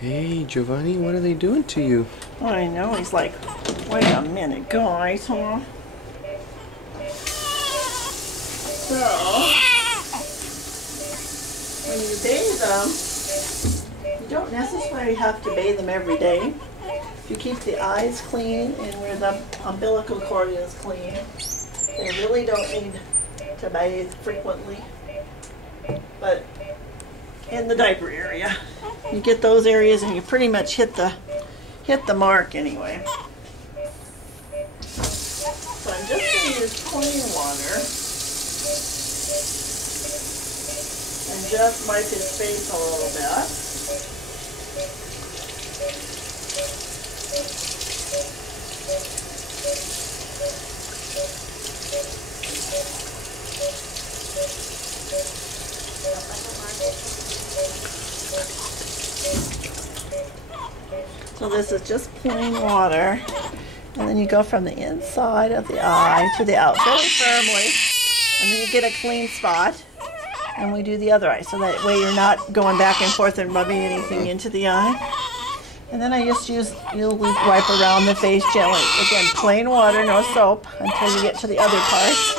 Hey, Giovanni, what are they doing to you? I know, he's like, wait a minute, guys, huh? So, when you bathe them, you don't necessarily have to bathe them every day. If you keep the eyes clean and where the umbilical cord is clean, they really don't need to bathe frequently. But in the diaper area, you get those areas and you pretty much hit the mark anyway. So I'm just going to use clean water and just wipe his face a little bit. So this is just plain water, and then you go from the inside of the eye to the out very firmly, and then you get a clean spot, and we do the other eye, so that way you're not going back and forth and rubbing anything into the eye. And then I just you'll wipe around the face gently. Again, plain water, no soap, until you get to the other parts.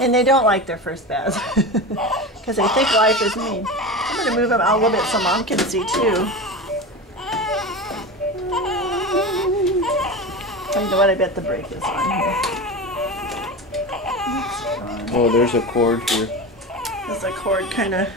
And they don't like their first baths, because they think life is mean. I'm going to move them out a little bit so Mom can see too. You know what? I bet the brake is on here. Oh, there's a cord here. There's a cord kind of